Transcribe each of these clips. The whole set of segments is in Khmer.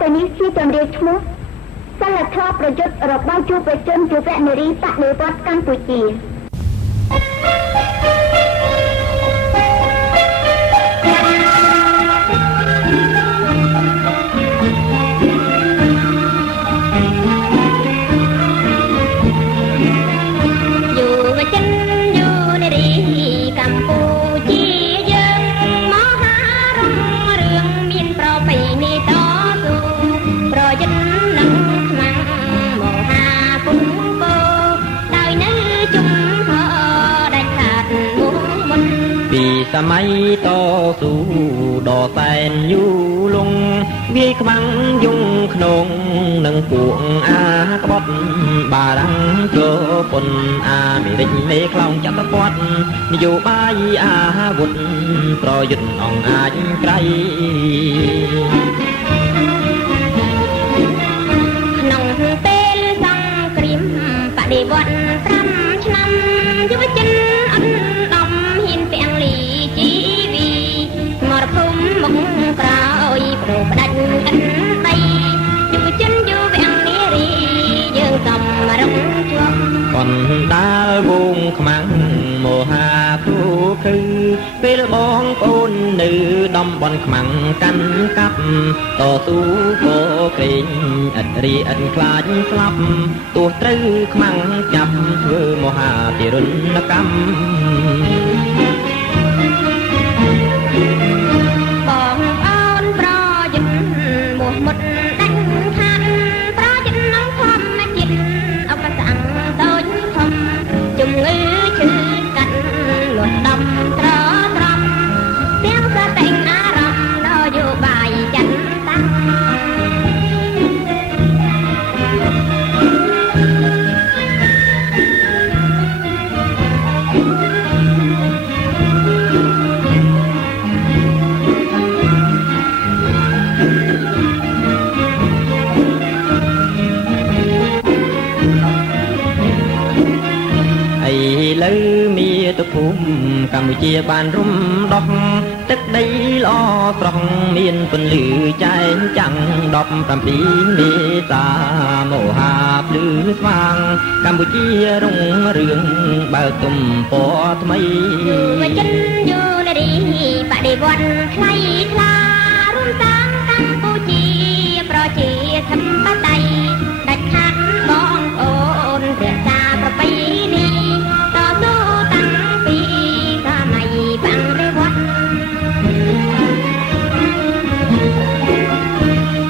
ទៅនេះជាចម្រៀងឈ្មោះសិលធម៌ប្រយុទ្ធរបស់យុវជនយុវនារីបដិវត្តន៍កម្ពុជាសម័យតស៊ូដ៏សែនយូរលង់វាយខ្មាំងយងក្នុងនឹងពួកអាក្បត់បារាំងចូលពុនអាមេរិកមេខ្លោងចក្រពត្តិនយោបាយអាវុធប្រយុទ្ធអង្គអាចក្រៃក្នុងពេលសង្គ្រាមបដិវត្តន៍5ឆ្នាំយុវជនអត់ដំហ៊ានទាំងលីជីវីមរភូមិមុខក្រោយប្រផ្ដាច់អិនដីយុវជនយុវនារីយើងកំរងជាប់កណ្ដាលវងខ្មាំងមហាទូគឺពេលបងប្អូននៅតំបន់ខ្មាំងកាន់កាប់តស៊ូក៏ក្រែងឥតរីឥតខ្លាចស្លាប់ទោះត្រូវខ្មាំងចាប់ធ្វើមហាទារុណកម្មបងប្អូនប្រយុទ្ធមោះមុតដាច់ខាត់ប្រយុទ្ធនឹងធម្មជាតិអបសង្ឃតូចធំជំងឺឈឺកាត់លត់ដំត្រត្រង់ទាំងសតិអារម្មណ៍នយោបាយចាត់តាំងលើមាតុភូមិកម្ពុជាបានរំដោះទឹកដីល្អស្រស់មានពន្លឺចែងចាំង17មេសាមហាភ្លឺស្វាងកម្ពុជារុងរឿងបើទំព័រថ្មីយុវជនយុវនារីបដិវត្តន៍ថ្លៃថ្លារួមសាងកម្ពុជាប្រជាធិបតេយ្យដាច់ខាតបងប្អូនរក្សាប្រពៃណី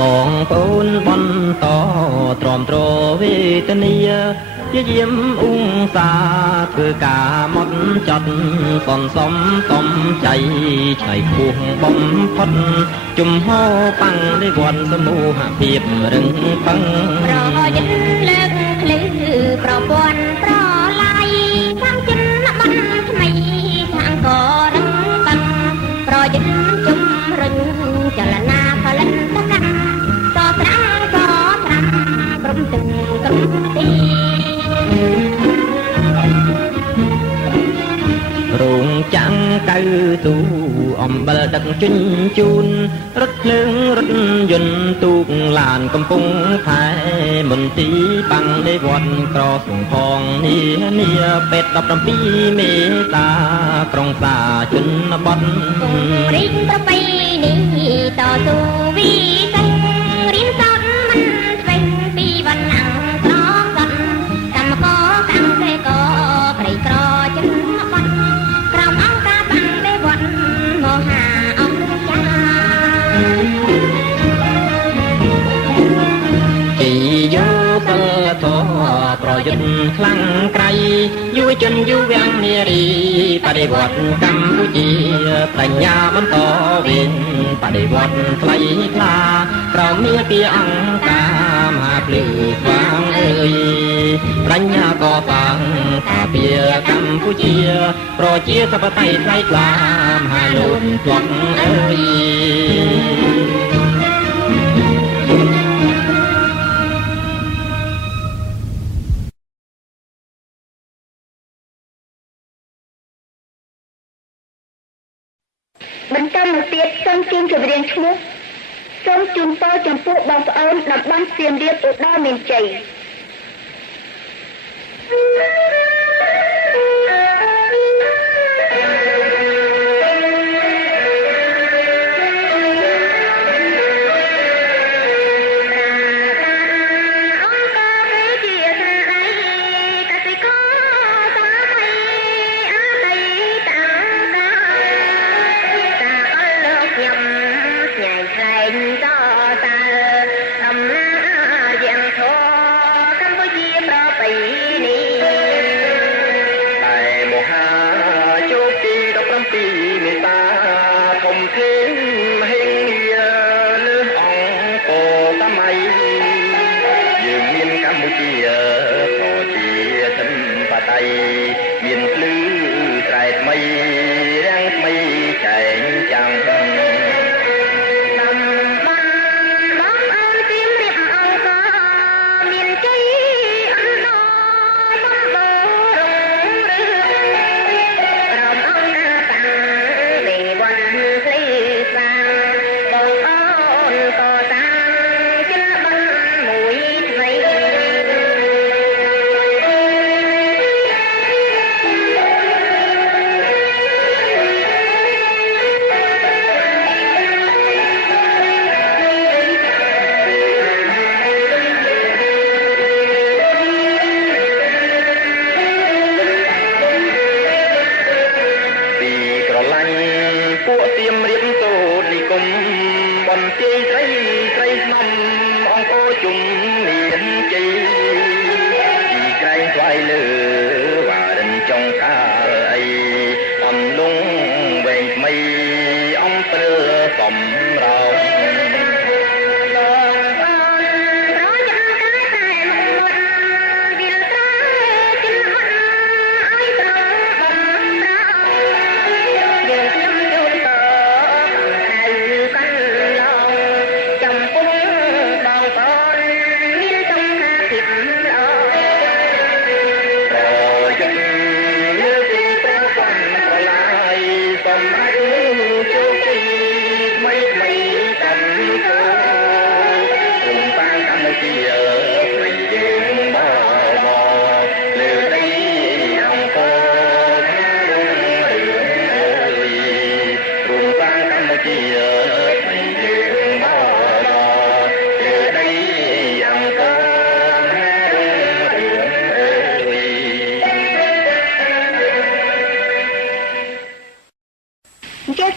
បងប្អូនបន្តទ្រាំទ្រវេទនាជាយាមអ៊ុងសាធ្វើការមកចត់សនសំសំចៃឆ្នៃពោះបំផុតជំហរបាំងនៃវត្តសមូហភាពរឹងប៉ឹងប្រយុទ្ធលើកភ្លឺប្រព័ន្ធប្រឡាយខាងចិនបានថ្មីខាងក៏រឹងប៉ឹងប្រយុទ្ធជំរុញចលនាផលិតកម្មព្រមទាំងក្រុមទីរោងចាំងកៅទូអំបិលដឹកជញ្ជូនរថភ្លើងរថយន្តទូកឡានកំពុងខែមន្ទីរបាំងនៃវត្តក្រសងផងនាពេទ្យ17មេតាក្រុងសាជនបទរីកប្រពៃណីតស៊ូវិស័យរៀនសូត្រមិនពីវណ្ណៈក្រសត់កម្មករកម្មសេកក្រីក្រជនបទក្រមអង្គការបាំងទេវត្តមហាអង្គការជីយោសិលធម៌ប្រយុទ្ធខ្លាំងក្រៃយុវជនយុវនារីបដិវត្តន៍កម្ពុជាបញ្ញាបន្តវេនបដិវត្តន៍ថ្លៃថ្លាក្រមមាពីអង្គការមហាភ្លឺស្វាងអើយបញ្ញាក៏សាងការពារកម្ពុជាប្រជាធិបតេយ្យថ្លៃថ្លាមហាលោតធ្លាប់អើយបន្តមកទៀតសូមជូនជម្រាបឈ្មោះសូមជ ូនពរចំពោះបងប្អូនតំបន់សៀមរាបឧត្តរមានជ័យមានភ្លឺស្រែថ្មីរាំងថ្មីចែងចាំងតំបន់បងអើយសៀមរាបអង្គរមានជ័យអណ្ដោសំបូររុងរឿងរំអង្គតាំងលេវ័នភ្លីសាងបងអូនកសាងចិនបានមួយថ្មីពួកសៀមរាបសូត្រនិគមបន្ទាយស្រីស្រីស្នំអង្គជុំមានជ័យទីក្រែងថ្វាយលើវ៉ារិនចុងកាលអីអំលងវែងថ្មីអំពិលសំរោង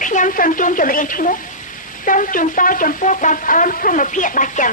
ខ្ញុំសូមជូនចម្រៀងឈ្មោះសូមជូនពរចំពោះបងប្អូនភូមិភាគបាចឹង